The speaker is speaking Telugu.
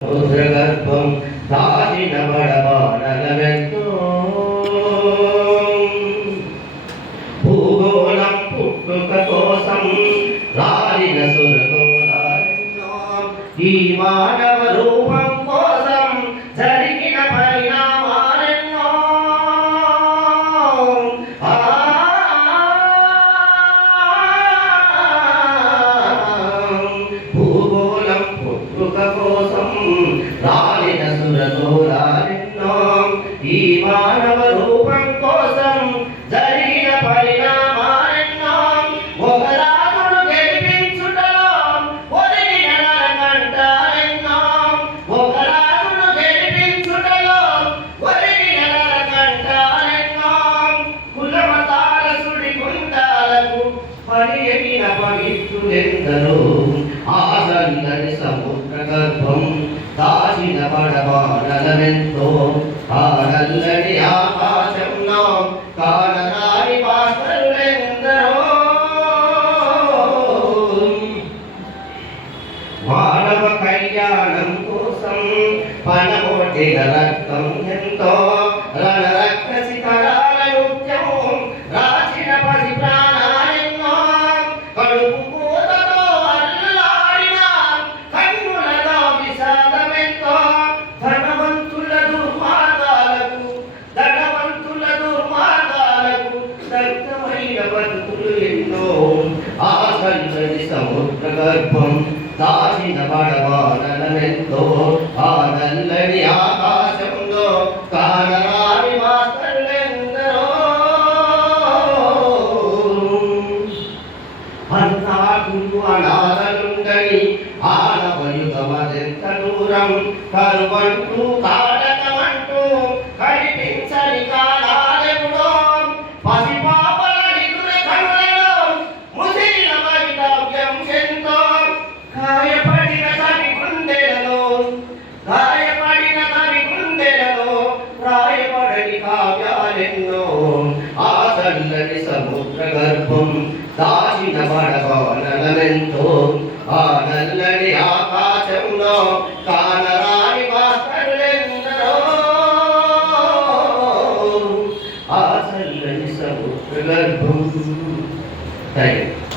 ഗർഭം ഭൂഗോളം പുട്ടുക കോസം ലാലിന സുരഗോള ഈ മാനവരൂപ రాలిన ఈ మానవ రూపం కోసం జరిగిన పరిణామాలెన్నో ఒక రాజును గెలిపించుటలో ఒదిగిన నరకంటాలెన్నో ఒక రాజును గెలిపించుటలో ఒదిగిన నరకంటాలెన్నో కులమతాల సుడి కుంటాలకు పడి ఎగిన పవిత్రులెందరో. ఆగందని సముద్ర దాచిన పడబాడలమెంతో ఆగల్లని ఆకాశంలో కాడరాని పాత్రలెందరో. మానవ కళ్యాణం కోసం పనమోటిన రక్తం ఎంతో కల్లని సముద్ర గర్భం దాచిన బడబానలమెంతో ఆ నల్లని ఆకాశంలో కానరాని మాతల్లెందరో అన్నాకులు అనాథలుండని ఆడవయుగమదెంత దూరం కరువంటూ కాడ దాచిన బడబానలమెంతో ఆ నల్లని ఆకాశంలో కానరాని మాస్టరులెందరో ఆ చల్లని సముద్ర గర్భం థ్యాంక్ యూ